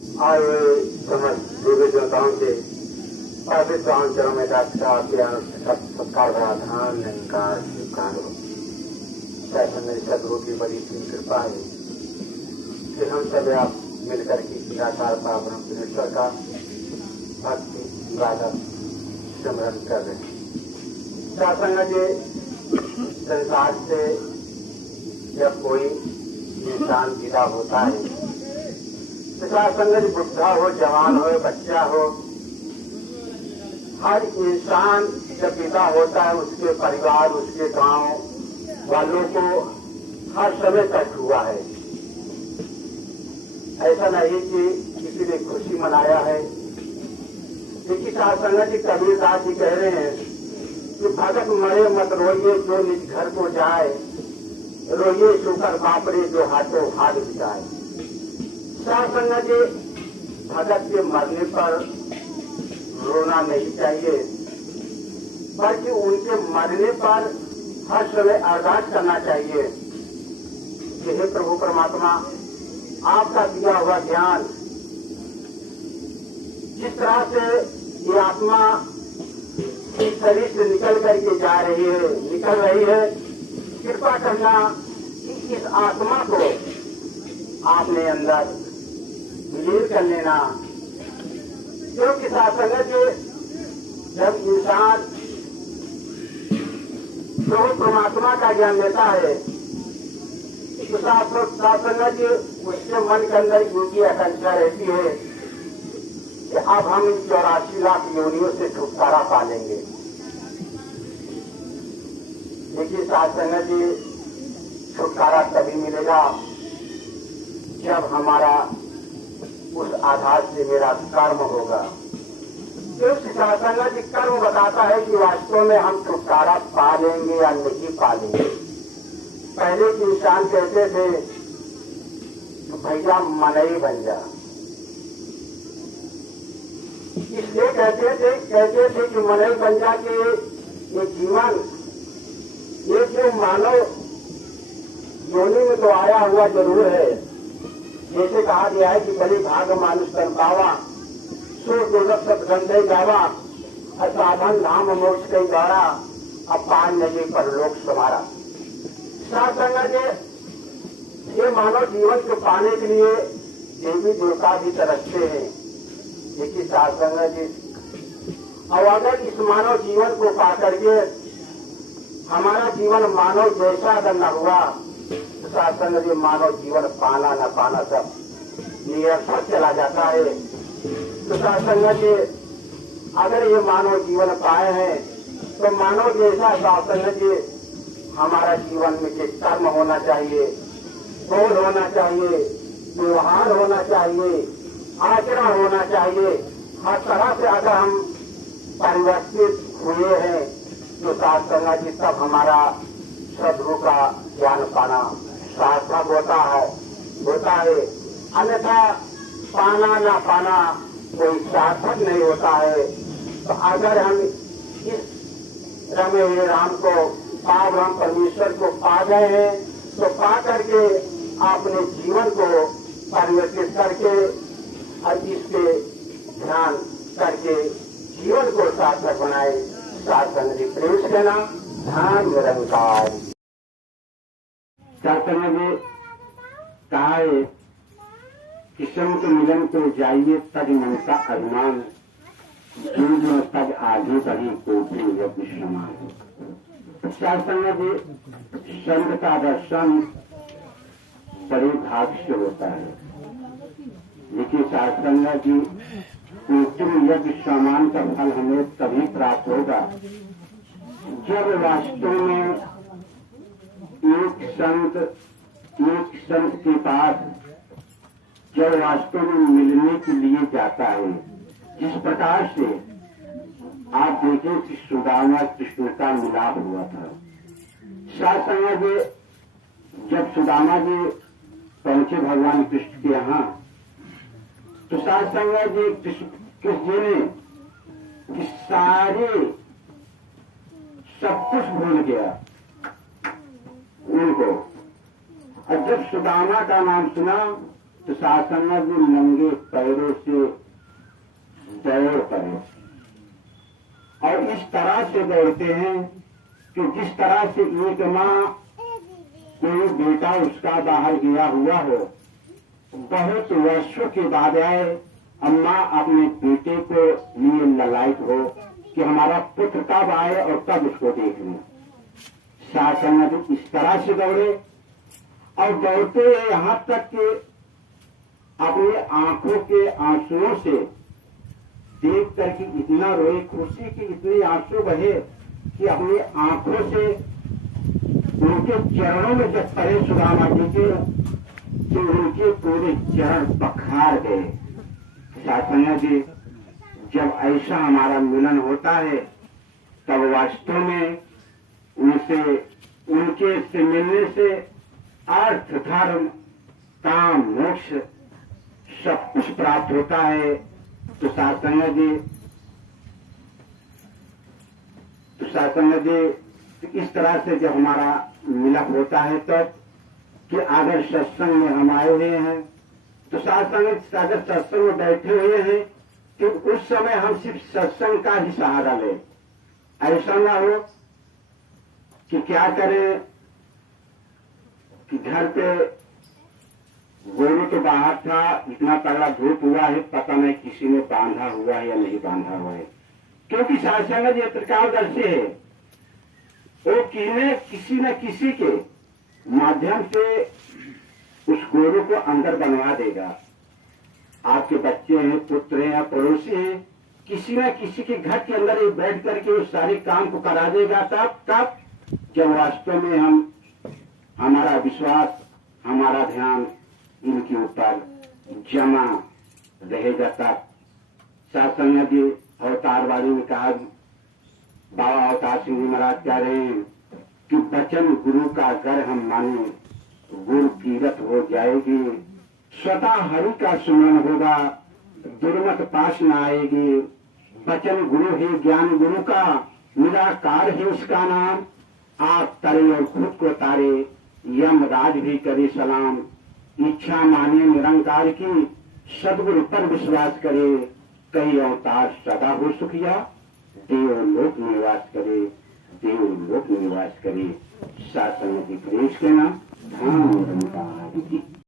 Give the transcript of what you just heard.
आए हुए समस्त देवी देवताओं के पवित्र आंचलों में सत्कार प्राधान निकार स्वीकार हो। मेरी सदगुरु की बड़ी सी कृपा है कि हम सब आप मिलकर के निराकार पावन परमेश्वर का भक्ति इबादत स्मरण कर रहे हैं। सत्संग जी, संसार से जब कोई इंसान विदा होता है तो सत्संग बुढ़ा हो, जवान हो, बच्चा हो, हर इंसान जब विदा होता है उसके परिवार, उसके गांव वालों को हर समय कष्ट हुआ है। ऐसा नहीं कि किसी ने खुशी मनाया है। लेकिन सत्संग जी कबीरदास जी कह रहे हैं कि भगत मरे मत रोइए, जो निज घर को जाए, रोइए सुकर बापरे जो हाथों हाथ बिताए। सत्संग जी भगत के मरने पर रोना नहीं चाहिए, बल्कि उनके मरने पर हर समय अरदास करना चाहिए कि हे प्रभु परमात्मा, आपका दिया हुआ ज्ञान जिस तरह से ये आत्मा इस शरीर से निकल करके जा रही है, निकल रही है, कृपा करना कि इस आत्मा को आपने अंदर विलीन कर लेना। क्योंकि सत्संग जब इंसान प्रभु परमात्मा का ज्ञान लेता है तो सत्संग उसके मन के अंदर इनकी आकांक्षा रहती है कि अब हम इन 84 लाख योनियों से छुटकारा पा लेंगे। देखिए सत्संग छुटकारा तभी मिलेगा जब हमारा उस आधार से मेरा कर्म होगा। क्योंकि सत्संग कर्म बताता है कि वास्तव में हम छुटकारा पा लेंगे या नहीं पा लेंगे। पहले के इंसान कहते थे तो भैया मनई बन जा, इसलिए कहते थे कि मनई बन जा के ये जीवन, ये जो मानव योनि में तो आया हुआ जरूर है। जैसे कहा गया है कि बलि भाग मानुष तन पावा, सो दुर्लभ सब गंधे जावा, असाधन धाम मोक्ष कई द्वारा, अब पान नगे पर लोक समारा। सत्संग ये मानव जीवन को पाने के लिए देवी देवता भी तरसते हैं। देखिए सत्संग जी, और अगर इस मानव जीवन को पा करके हमारा जीवन मानव जैसा अगर न हुआ तो सत्संग जी मानव जीवन पाना न पाना सब निरर्थक चला जाता है। तो सत्संग जी अगर ये मानव जीवन पाए हैं तो मानव जैसा सत्संग जी हमारा जीवन में के कर्म होना चाहिए, बोध होना चाहिए, व्यवहार होना चाहिए, आचरण होना चाहिए। हर तरह से अगर हम परिवर्तित हुए हैं तो सत्संग जी तब हमारा सदगुरु का ज्ञान पाना सार्थक होता है। अन्यथा पाना ना पाना कोई सार्थक नहीं होता है। तो अगर हम इस रमे राम को, पावराम परमेश्वर को पा गए हैं तो पा करके अपने जीवन को परिवर्तित करके और इस पे ध्यान करके जीवन को सार्थक बनाए। सत्संग जी प्रेम से कहना ध्यान निरंकार। सत्संग जी कहा है कि समुख मिलन को जाइए तज मन का अभिमान, जो तज आगे बढ़ी कोटि यज्ञ समान। सत्संग जी संत का दर्शन बड़े भाग से होता है। लेकिन सत्संग जी कोटि यज्ञ समान का फल हमें तभी प्राप्त होगा जब वास्तव में एक संत के पास जब वास्तव में मिलने के लिए जाता है। जिस प्रकार से आप देखें कि सुदामा कृष्ण का मिलाप हुआ था। सत्संग जी जब सुदामा जी पहुंचे भगवान कृष्ण के यहाँ तो सत्संग जी कृष्ण जी ने कि सारे सब कुछ भूल गया उनको। और जब सुदामा का नाम सुना तो शासन भी नंगे पैरों से दौड़ करें और इस तरह से दौड़ते हैं कि जिस तरह से एक माँ कोई बेटा उसका बाहर गया हुआ हो, बहुत वर्षों के बाद आए, अम्मा अपने बेटे को लिए ललायत हो कि हमारा पुत्र कब आए और कब उसको देख लें। शासन भी इस तरह से दौड़े और दौड़ते यहाँ तक कि अपने आंखों के आंसुओं से देख करके इतना रोए, खुशी की इतने आंसू बहे कि अपनी आंखों से उनके चरणों में जब पड़े सुदामा जी के तो उनके पूरे चरण पखार गए। शासन जी, जब ऐसा हमारा मिलन होता है तब वास्तव में उनके से मिलने से अर्थ, धर्म, काम, मोक्ष सब कुछ प्राप्त होता है। तो शासन जी इस तरह से जब हमारा मिलप होता है तब कि अगर सत्संग में हम आए हुए हैं तो अगर सत्संग में बैठे हुए हैं तो उस समय हम सिर्फ सत्संग का ही सहारा लें। ऐसा ना हो कि क्या करें कि घर पे गोरू तो बाहर था, इतना तगड़ा धूप हुआ है, पता नहीं किसी ने बांधा हुआ है या नहीं बांधा हुआ है, क्योंकि शासन जी त्रिकालदर्शी है। वो किसी न किसी के माध्यम से उस गोरू को अंदर बनवा देगा। आपके बच्चे हैं, पुत्र हैं या पड़ोसी हैं, किसी न किसी के घर के अंदर ही बैठ करके उस सारे काम को करा देगा। तब जब वास्तव में हमारा विश्वास, हमारा ध्यान इनके ऊपर जमा रहेगा। तब शासन जी अवतारवादी में कहा, बाबा अवतार सिंह जी महाराज कह रहे हैं कि वचन गुरु का अगर हम माने, गुरु कीरत हो जाएगी, स्वतः हरि का सुमरन होगा, दुर्मत पास न आएगी। वचन गुरु है, ज्ञान गुरु का, निराकार है उसका नाम। आप तरे और खुद को तारे, यमराज भी करे सलाम। इच्छा माने निरंकार की, सदगुरु पर विश्वास करे, कहीं अवतार सदा हो सुखिया, देवलोक निवास करे, देवलोक निवास करे। शासन की प्रेस के नाम धाम